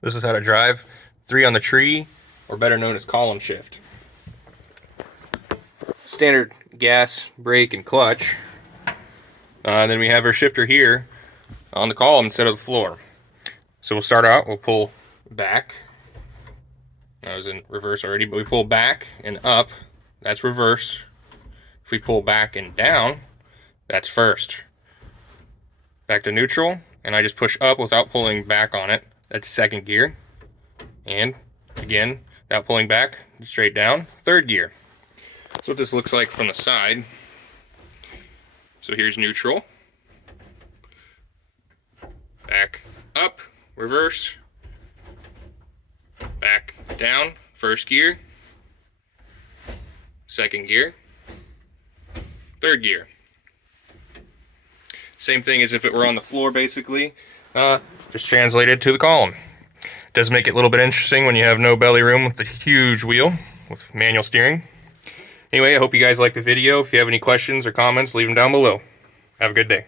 This is how to drive 3 on the tree, or better known as column shift. Standard gas, brake, and clutch. Then we have our shifter here on the column instead of the floor. So we'll start out, we'll pull back. I was in reverse already, but we pull back and up, that's reverse. If we pull back and down, that's first. Back to neutral, and I just push up without pulling back on it. That's second gear. And again, without pulling back, straight down, third gear. That's what this looks like from the side. So here's neutral. Back up, reverse. Back down, first gear. Second gear. Third gear. Same thing as if it were on the floor, basically. Just translated to the column. Does make it a little bit interesting when you have no belly room with the huge wheel with manual steering. Anyway, I hope you guys liked the video. If you have any questions or comments, leave them down below. Have a good day.